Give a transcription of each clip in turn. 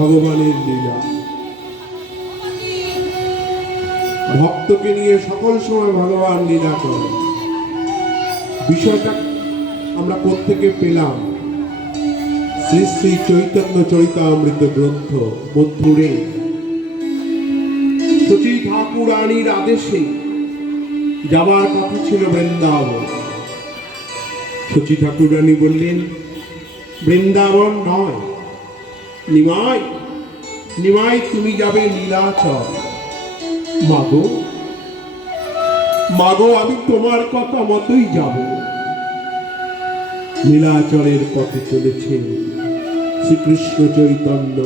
ভগবানের লীলা ভক্তকে নিয়ে সকল সময় ভগবান লীলা করে। বিষয়টা আমরা প্রত্যেকে পেলাম শ্রী শ্রী চৈতন্য চরিতামৃত গ্রন্থ মধ্যে শচী ঠাকুরানীর আদেশে যাবার কথা ছিল বৃন্দাবন। শচী ঠাকুরানী বললেন বৃন্দাবন নয়, নিমাই নিমাই তুমি যাবে নীলাচল। মাগো মাগো আমি তোমার কথা মতোই যাব। নীলাচলের পথে চলেছে শ্রীকৃষ্ণ চৈতন্য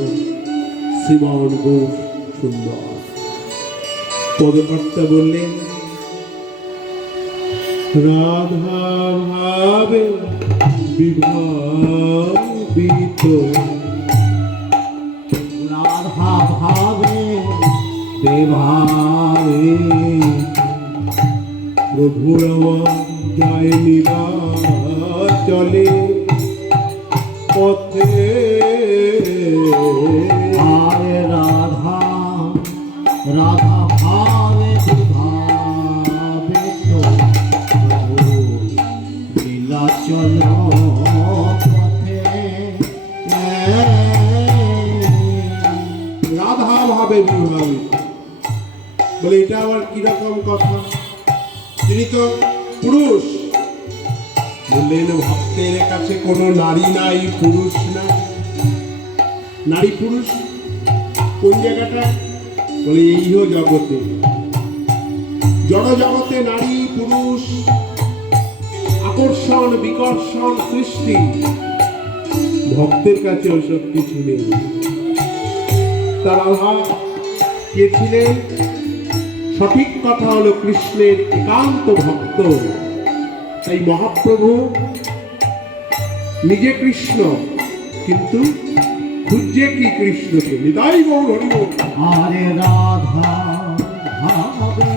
শ্রীমন গৌর সুন্দর। পদকর্তা বললেন রাধা ভাবে বিভাবিত, রাধা ভাবে বিভাবে প্রভুর জয় নীলা চলে পথে। আরে রাধা রাধা ভাবে বিভাবিত নীলাচল পথে। রাধা ভাবে বিভাবিত বলে এটা আবার কিরকম কথা? তিনি তো পুরুষ। বললেন ভক্তের কাছে কোনো নারী নাই, পুরুষ নাই। নারী পুরুষ কোন জায়গাটা? বলে এই জগতে, জড় জগতে নারী পুরুষ আকর্ষণ বিকর্ষণ সৃষ্টি। ভক্তের কাছে ওসব কিছু নেই। তার আভাব কে ছিলেন? সঠিক কথা হলো কৃষ্ণের একান্ত ভক্ত। তাই মহাপ্রভু নিজে কৃষ্ণ, কিন্তু খুঁজছে কি কৃষ্ণকে। নিতাই গৌর হরি বল। আরে রাধা ভাবে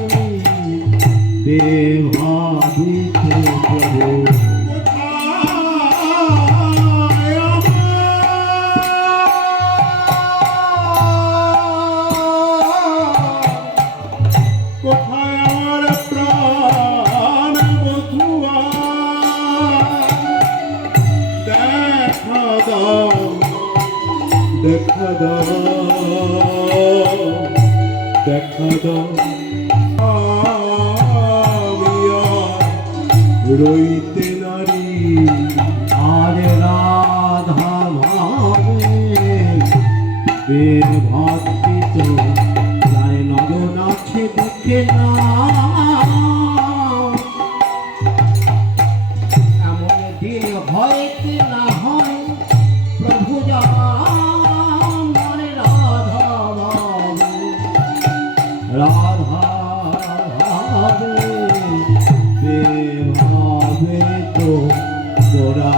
বিভাবিত প্রভু দেখা দাও রইতে নারী। আরে রাধা ভাবে বিভাবিত যারে নয়ন আছে দেখে না, এমন দিন হয়তো না হয় প্রভু জানে। রাধা ভাবে রাধা ভাবে বিভাবিত তোরা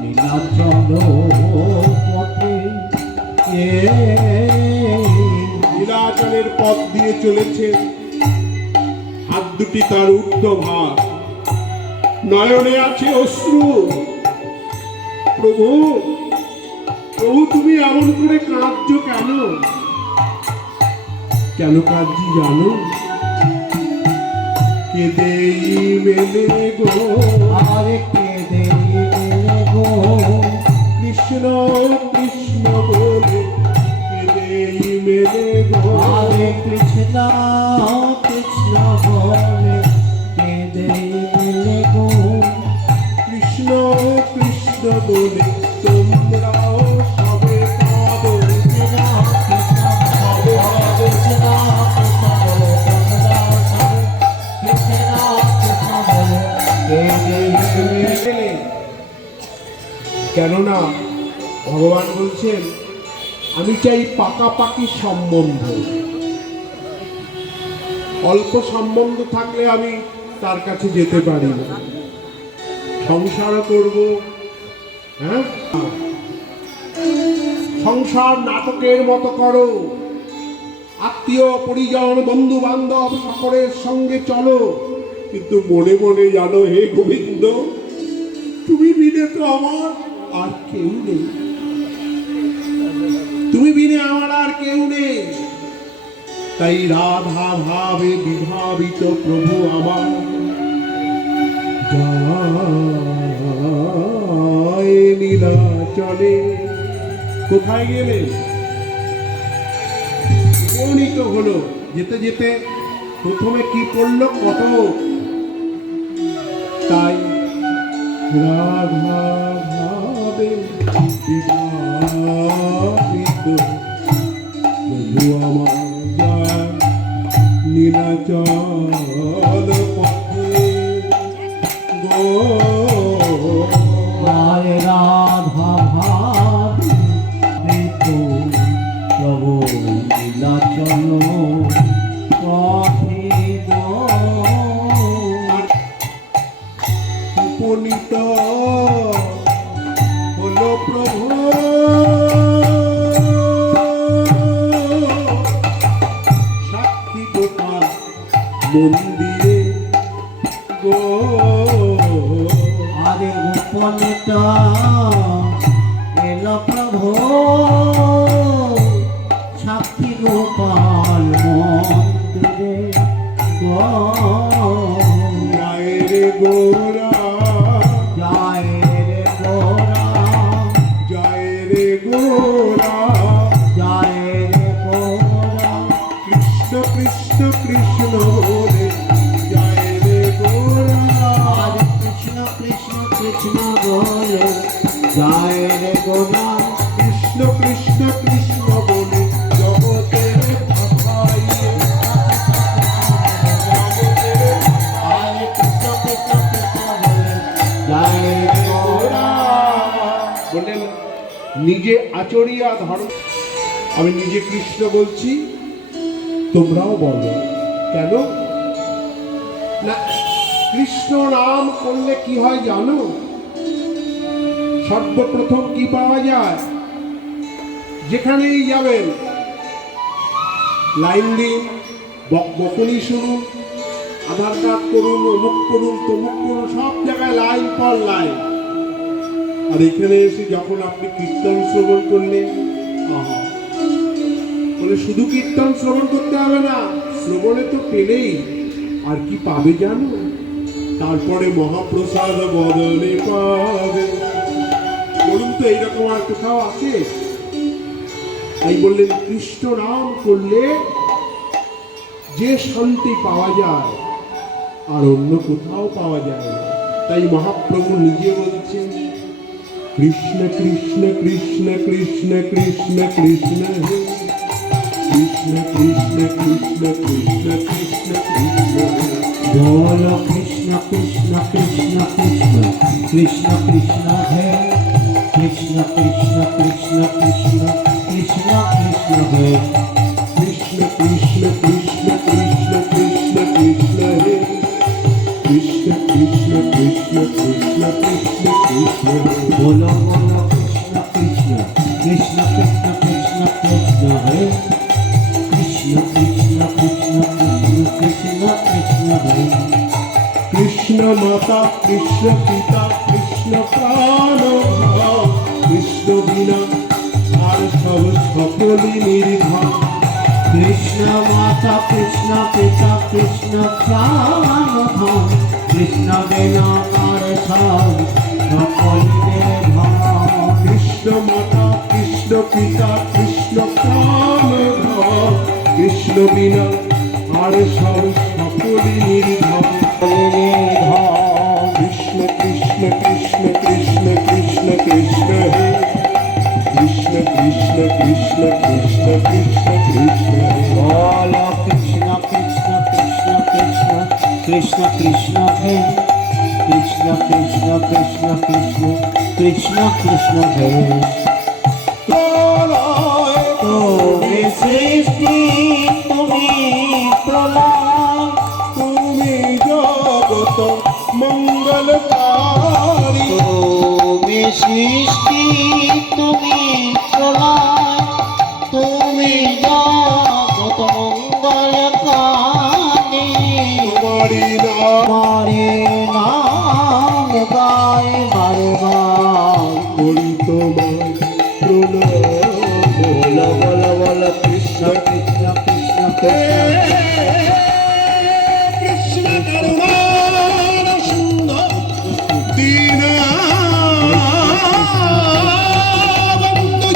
নীলাচল পথে। নীলাচলের পথ দিয়ে চলেছে, হাত দুটি তার ঊর্ধ্বভাগ, নয়নে আছে অশ্রু। প্রভু প্রভু তুমি এমন করে কাঁদছো কেন? কেন কাঁদছি জানো? কেঁদেই মেলে গো, আরে কেঁদে মেলে গো কৃষ্ণ বলে কেঁদেই মেলে গো। হরে কৃষ্ণ কৃষ্ণ বলে কেঁদে মেলে গো। কৃষ্ণ কৃষ্ণ বলে তোমরাও সবে কাঁদো। কৃষ্ণ কৃষ্ণ বলে কৃষ্ণ কৃষ্ণ বলে তোমরা সবে কৃষ্ণ কৃষ্ণ বলে কেঁদে মেলে। কেননা ভগবান বলছেন আমি চাই পাকাপাকি সম্বন্ধ। অল্প সম্বন্ধ থাকলে আমি তার কাছে যেতে পারি না, সংসারও করব। হ্যাঁ, সংসার নাটকের মতো করো, আত্মীয় পরিজন বন্ধু বান্ধব সকলের সঙ্গে চলো, কিন্তু মনে মনে জানো হে গোবিন্দ তুমি বিনে তো আমার আর কেউ নেই, তুমি বিনে আমার আর কেউ নেই। তাই রাধা ভাবে বিভাবিত প্রভু আমার যায় নীলাচলে। কোথায় গেলেন? উপনীত হলো। যেতে যেতে প্রথমে কি পড়লো? কত। তাই রাধা ভাবে বিভাবিত প্রভু আমার যায় নীলাচল পথে গো। হরে রাধা ভাবিত প্রভু নীলাচল পথে গো। উপনীত হলো প্রভু সাক্ষী গোপাল মন্দিরে গো। আরে উপনীত এল প্রভু সাক্ষী গোপাল মন্দিরে গো। জয় রে গোরা, জয় রে গোরা, জয় রে গোরা, জয় রে গোরা। কৃষ্ণ কৃষ্ণ কৃষ্ণ বলে জয় রে গোরা। হরে কৃষ্ণ কৃষ্ণ কৃষ্ণ বলে জয় রে গোরা। কৃষ্ণ কৃষ্ণ কৃষ্ণ বলে জগতের ভাসাইয়ে, হরে কৃষ্ণ কৃষ্ণ কৃষ্ণ বলে জয় রে গোরা। বললেন নিজে আচরিয়া ধর্ম। আমি নিজে কৃষ্ণ বলছি, তোমরাও বলো। কেন না? কৃষ্ণ নাম করলে কি হয় জানো? সর্বপ্রথম কি পাওয়া যায়? যেখানেই যাবেন লাইন দিন, বকুনি শুনুন, আধার কার্ড করুন, অমুক করুন, তমুক করুন, সব জায়গায় লাইন পর লাইন। আর এখানে এসে যখন আপনি কীর্তন শ্রবণ করলেন, আহা, বলে শুধু কীর্তন শ্রবণ করতে হবে না, শ্রবণে তো পেলেই আর কি পাবে জানো? তারপরে মহাপ্রসাদ বদলে পাবে। বলুন তো এইরকম আর কোথাও আছে? তাই বললেন কৃষ্ণ নাম করলে যে শান্তি পাওয়া যায় আর অন্য কোথাও পাওয়া যায় না। তাই মহাপ্রভু নিজে বলছেন কৃষ্ণ কৃষ্ণ কৃষ্ণ কৃষ্ণ কৃষ্ণ কৃষ্ণ হে, কৃষ্ণ কৃষ্ণ কৃষ্ণ কৃষ্ণ কৃষ্ণ কৃষ্ণ হে। बोल कृष्ण कृष्ण कृष्ण कृष्ण कृष्ण कृष्ण है। कृष्ण कृष्ण कृष्ण कृष्ण कृष्ण कृष्ण है। কৃষ্ণ কৃষ্ণ কৃষ্ণ কৃষ্ণ কৃষ্ণ কৃষ্ণ হে, কৃষ্ণ কৃষ্ণ কৃষ্ণ কৃষ্ণ কৃষ্ণ কৃষ্ণ হে। बोलो बोलो कृष्ण कृष्ण कृष्ण कृष्ण कृष्ण कृष्ण है। कृष्ण कृष्ण कृष्ण कृष्ण कृष्ण कृष्ण है। কৃষ্ণ মাতা কৃষ্ণ পিতা কৃষ্ণ প্রাণ, কৃষ্ণ বিনা আর সব সকলই নির্ভর। कृष्ण माता कृष्ण पिता कृष्ण प्राण धन। कृष्ण बिना कर सब सकल देव। কৃষ্ণ মাতা পিতা কৃষ্ণ প্রাণধর, কৃষ্ণ বিনা আর সব সকলই নির্ভর। কৃষ্ণ কৃষ্ণ কৃষ্ণ কৃষ্ণ কৃষ্ণ কৃষ্ণ হে, কৃষ্ণ কৃষ্ণ কৃষ্ণ কৃষ্ণ কৃষ্ণ কৃষ্ণ হে। বল কৃষ্ণ কৃষ্ণ কৃষ্ণ কৃষ্ণ কৃষ্ণ কৃষ্ণ হে, কৃষ্ণ কৃষ্ণ কৃষ্ণ কৃষ্ণ কৃষ্ণ কৃষ্ণ হে। তুমি সৃষ্টি তুমি প্রলয়, তুমি জগত মঙ্গলকারী, তুমি সৃষ্টি তুমি প্রলয়, তুমি জগত মঙ্গলকারী। তোমারি নাম মারে নাম গাই মারে গাই, করি তোমায় প্রণাম। বল বল বল কৃষ্ণ কৃষ্ণ কৃষ্ণ কৃষ্ণ। কৃষ্ণ করুণার সিন্ধু দীনবন্ধু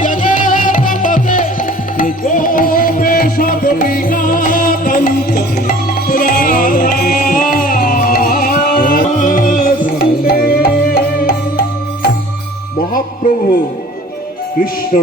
জগৎপতে, গোপেশ গোপিকাকান্ত রাধে। মহাপ্রভু কৃষ্ণ